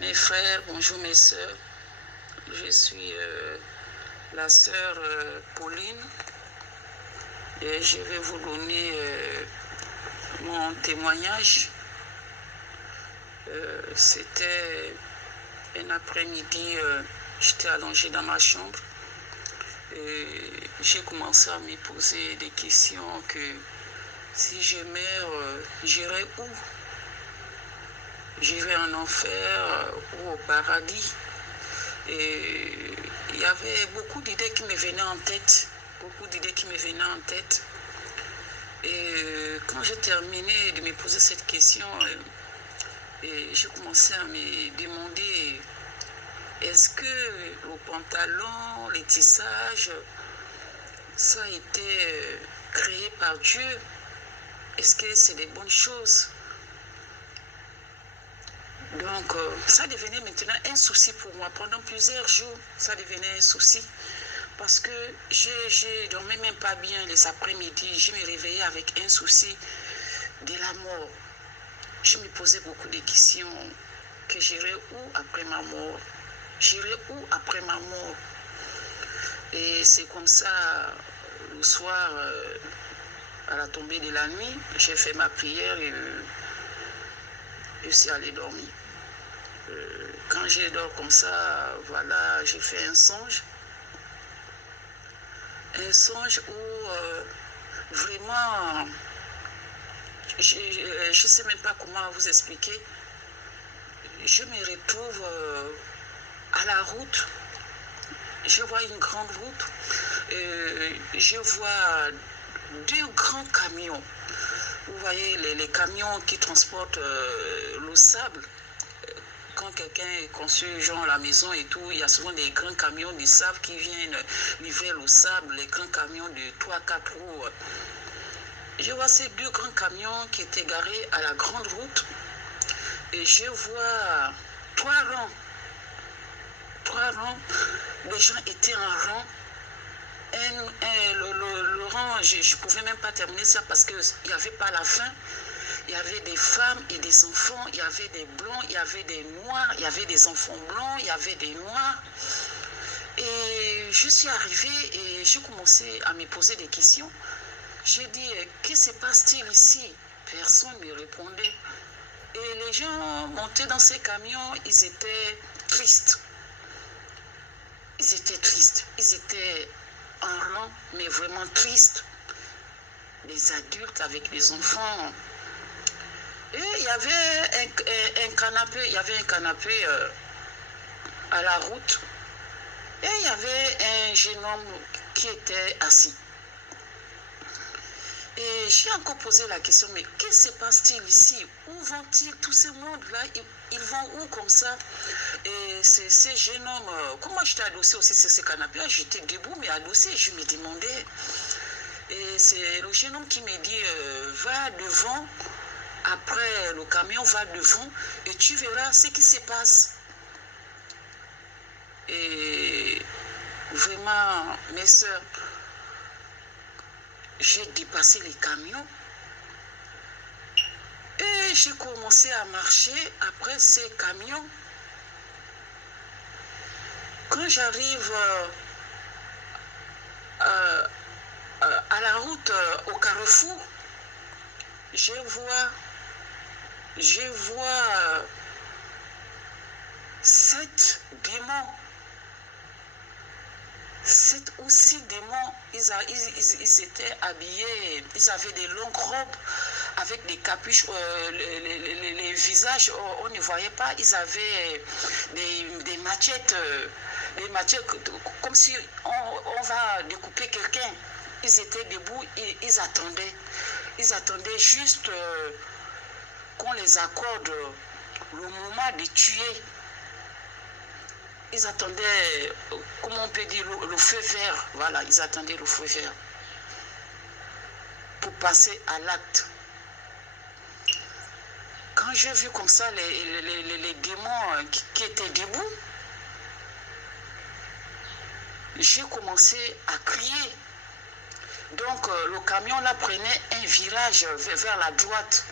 Mes frères, bonjour mes sœurs. Je suis la sœur Pauline et je vais vous donner mon témoignage. C'était un après-midi, j'étais allongée dans ma chambre et j'ai commencé à me poser des questions que si je meurs, j'irai où? J'irai en enfer ou au paradis. Et il y avait beaucoup d'idées qui me venaient en tête. Et quand j'ai terminé de me poser cette question, j'ai commencé à me demander, est-ce que le pantalon, les tissages, ça a été créé par Dieu? Est-ce que c'est des bonnes choses? Donc, ça devenait maintenant un souci pour moi. Pendant plusieurs jours, ça devenait un souci. Parce que je ne dormais même pas bien les après-midi. Je me réveillais avec un souci de la mort. Je me posais beaucoup de questions. Que j'irai où après ma mort? J'irai où après ma mort? Et c'est comme ça, le soir, à la tombée de la nuit, j'ai fait ma prière et je suis allée dormir. Quand je dors comme ça, voilà, j'ai fait un songe. Un songe où vraiment, je ne sais même pas comment vous expliquer. Je me retrouve à la route. Je vois une grande route. Je vois deux grands camions. Vous voyez les camions qui transportent le sable. Quand quelqu'un construit genre la maison et tout, il y a souvent des grands camions de sable qui viennent livrer le sable, les grands camions de 3-4 roues. Je vois ces deux grands camions qui étaient garés à la grande route et je vois trois rangs. Les gens étaient en rang. Le rang, je ne pouvais même pas terminer ça parce qu'il n'y avait pas la fin. Il y avait des femmes et des enfants, il y avait des blancs, il y avait des noirs, il y avait des enfants blancs, il y avait des noirs. Et je suis arrivée et j'ai commencé à me poser des questions. J'ai dit, que se passe-t-il ici? Personne ne me répondait. Et les gens montaient dans ces camions, ils étaient tristes. Ils étaient en rang, mais vraiment tristes. Des adultes avec des enfants. Et il y avait un canapé à la route. Et il y avait un jeune homme qui était assis. Et j'ai encore posé la question, mais que se passe-t-il ici? Où vont-ils tous ces mondes-là? Ils vont où comme ça? Et ces jeunes hommes, comment j'étais adossée aussi sur ce canapé-là? J'étais debout, mais adossée, je me demandais. Et c'est le jeune homme qui me dit, va devant. Après, le camion va devant et tu verras ce qui se passe. Et vraiment, mes soeurs, j'ai dépassé les camions et j'ai commencé à marcher après ces camions. Quand j'arrive à la route, au carrefour, je vois 7 démons. 7 ou 6 démons, ils étaient habillés, ils avaient des longues robes avec des capuches, les visages, on ne voyait pas, ils avaient des machettes, comme si on va découper quelqu'un. Ils étaient debout et ils attendaient juste qu'on les accorde le moment de tuer. Ils attendaient, comment on peut dire, le feu vert. Voilà, ils attendaient le feu vert pour passer à l'acte. Quand j'ai vu comme ça les démons qui étaient debout, j'ai commencé à crier. Donc le camion là prenait un virage vers la droite.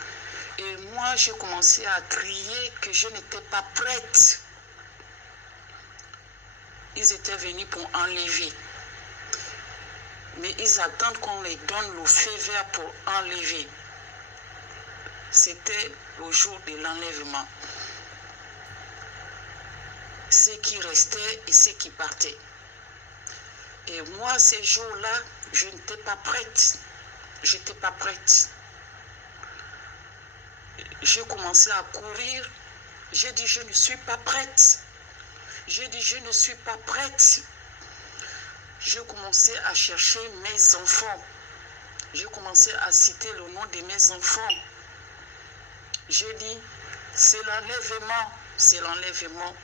Et moi j'ai commencé à crier que je n'étais pas prête. Ils étaient venus pour enlever. Mais ils attendent qu'on les donne le feu vert pour enlever. C'était le jour de l'enlèvement. Ceux qui restaient et ceux qui partaient. Et moi, ces jours-là, je n'étais pas prête. Je n'étais pas prête. J'ai commencé à courir. J'ai dit, je ne suis pas prête. J'ai dit, je ne suis pas prête. J'ai commencé à chercher mes enfants. J'ai commencé à citer le nom de mes enfants. J'ai dit, c'est l'enlèvement. C'est l'enlèvement.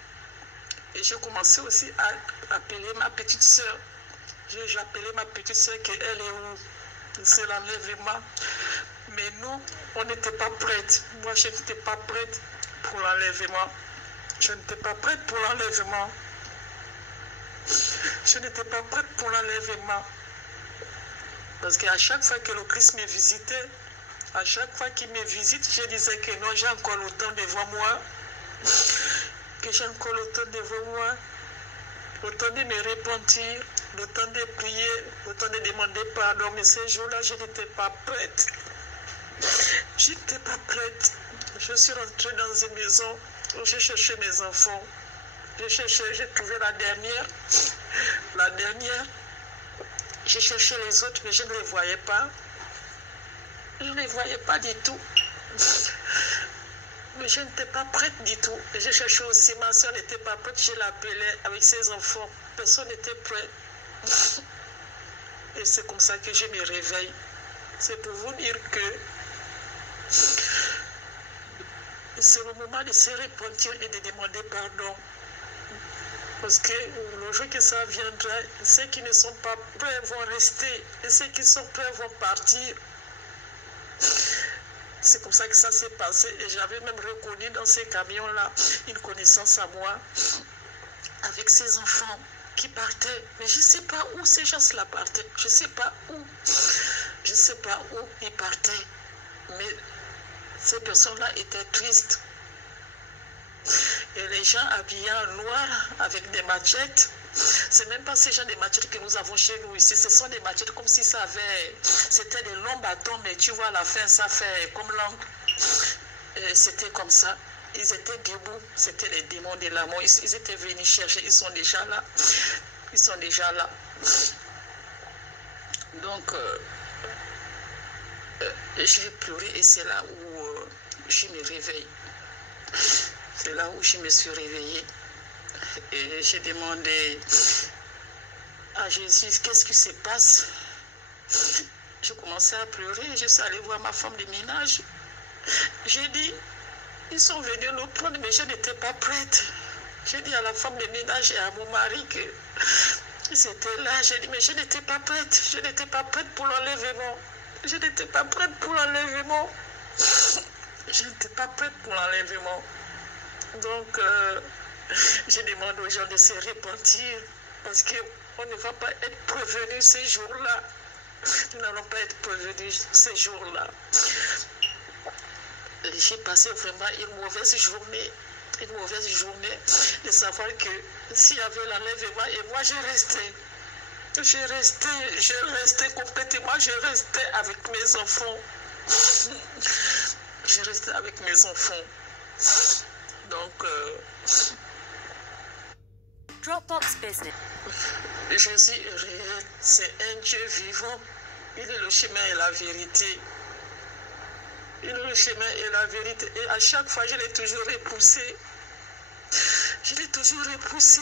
Et j'ai commencé aussi à appeler ma petite soeur. J'ai appelé ma petite soeur qu'elle est où? C'est l'enlèvement. Mais nous, on n'était pas prêtes. Moi, je n'étais pas prête pour l'enlèvement. Je n'étais pas prête pour l'enlèvement. Je n'étais pas prête pour l'enlèvement. Parce qu'à chaque fois que le Christ me visitait, à chaque fois qu'il me visite, je disais que non, j'ai encore le temps devant moi. Que j'ai encore le temps devant moi. Le temps de me repentir, le temps de prier, le temps de demander pardon. Mais ces jours-là, je n'étais pas prête. Je n'étais pas prête. Je suis rentrée dans une maison où j'ai cherché mes enfants. J'ai trouvé la dernière. La dernière. J'ai cherché les autres, mais je ne les voyais pas. Je ne les voyais pas du tout. Mais je n'étais pas prête du tout. Et j'ai cherché aussi, ma soeur n'était pas prête, je l'appelais avec ses enfants. Personne n'était prêt. Et c'est comme ça que je me réveille. C'est pour vous dire que c'est le moment de se repentir et de demander pardon. Parce que le jour que ça viendra, ceux qui ne sont pas prêts vont rester. Et ceux qui sont prêts vont partir. C'est comme ça que ça s'est passé. Et j'avais même reconnu dans ces camions-là une connaissance à moi avec ses enfants qui partaient. Mais je ne sais pas où ces gens-là partaient. Je ne sais pas où. Je ne sais pas où ils partaient. Mais ces personnes-là étaient tristes. Et les gens habillés en noir avec des machettes. C'est même pas ces gens de machettes que nous avons chez nous ici. Ce sont des machettes comme si ça avait... C'était des longs bâtons, mais tu vois à la fin, ça fait comme l'angle. C'était comme ça. Ils étaient debout. C'était les démons de l'amour. Ils étaient venus chercher. Ils sont déjà là. Ils sont déjà là. Donc, j'ai pleuré et c'est là où je me réveille. C'est là où je me suis réveillée. Et j'ai demandé à Jésus, qu'est-ce qui se passe? J'ai commencé à pleurer, je suis allée voir ma femme de ménage. J'ai dit, ils sont venus nous prendre, mais je n'étais pas prête. J'ai dit à la femme de ménage et à mon mari que c'était là. J'ai dit, mais je n'étais pas prête. Je n'étais pas prête pour l'enlèvement. Je n'étais pas prête pour l'enlèvement. Je n'étais pas prête pour l'enlèvement. Donc, je demande aux gens de se repentir parce qu'on ne va pas être prévenus ces jours-là. Nous n'allons pas être prévenus ces jours-là. J'ai passé vraiment une mauvaise journée. Une mauvaise journée de savoir que s'il y avait l'enlèvement et moi je restais. Je restais complètement, je restais avec mes enfants. Je restais avec mes enfants. Donc, Dropbox Business. Jésus est réel, c'est un Dieu vivant. Il est le chemin et la vérité. Il est le chemin et la vérité. Et à chaque fois, je l'ai toujours repoussé. Je l'ai toujours repoussé.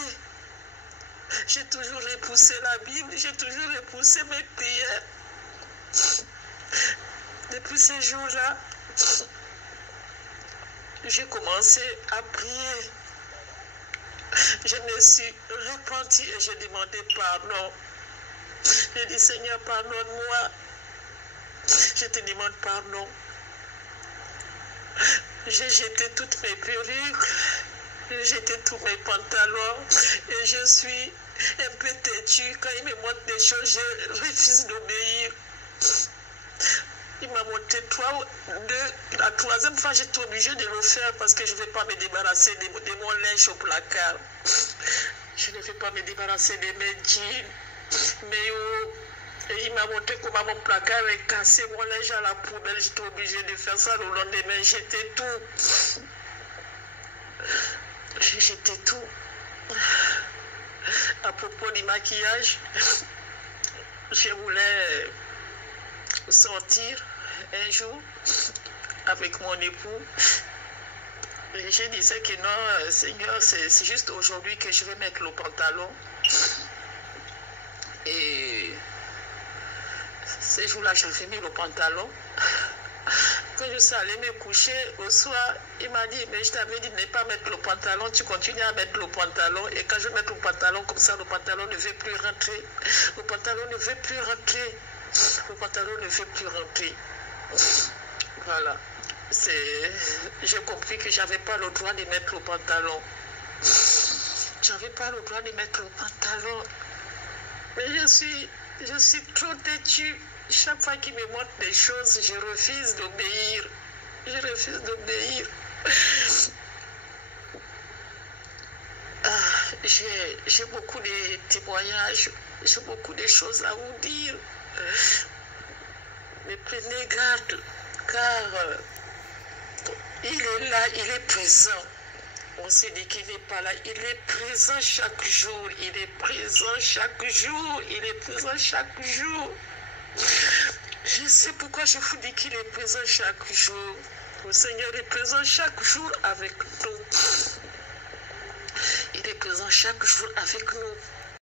J'ai toujours repoussé la Bible. J'ai toujours repoussé mes prières. Depuis ces jours-là, j'ai commencé à prier. Je me suis repentie et j'ai demandé pardon. J'ai dit, Seigneur, pardonne-moi. Je te demande pardon. J'ai jeté toutes mes perruques, j'ai jeté tous mes pantalons et je suis un peu têtue. Quand il me montre des choses, je refuse d'obéir. Il m'a montré la troisième fois, j'étais obligée de le faire parce que je ne vais pas me débarrasser de mon linge au placard. Je ne vais pas me débarrasser de mes jeans, et il m'a montré comment mon placard est cassé, mon linge à la poubelle. J'étais obligée de faire ça le lendemain. J'étais tout. J'étais tout. À propos du maquillage, je voulais sortir un jour avec mon époux. Et je disais que non, Seigneur, c'est juste aujourd'hui que je vais mettre le pantalon. Et ce jour-là, j'avais mis le pantalon. Quand je suis allée me coucher au soir, il m'a dit, mais je t'avais dit de ne pas mettre le pantalon, tu continues à mettre le pantalon. Et quand je mets le pantalon comme ça, le pantalon ne veut plus rentrer. Le pantalon ne veut plus rentrer. Le pantalon ne veut plus rentrer. Voilà. J'ai compris que je n'avais pas le droit de mettre le pantalon. Je n'avais pas le droit de mettre le pantalon. Mais je suis trop têtue. Chaque fois qu'il me montre des choses, je refuse d'obéir. Je refuse d'obéir. J'ai beaucoup de témoignages, j'ai beaucoup de choses à vous dire. Mais prenez garde, car il est là, il est présent. On s'est dit qu'il n'est pas là. Il est présent chaque jour. Il est présent chaque jour. Il est présent chaque jour. Je sais pourquoi je vous dis qu'il est présent chaque jour. Le Seigneur est présent chaque jour avec nous. Il est présent chaque jour avec nous.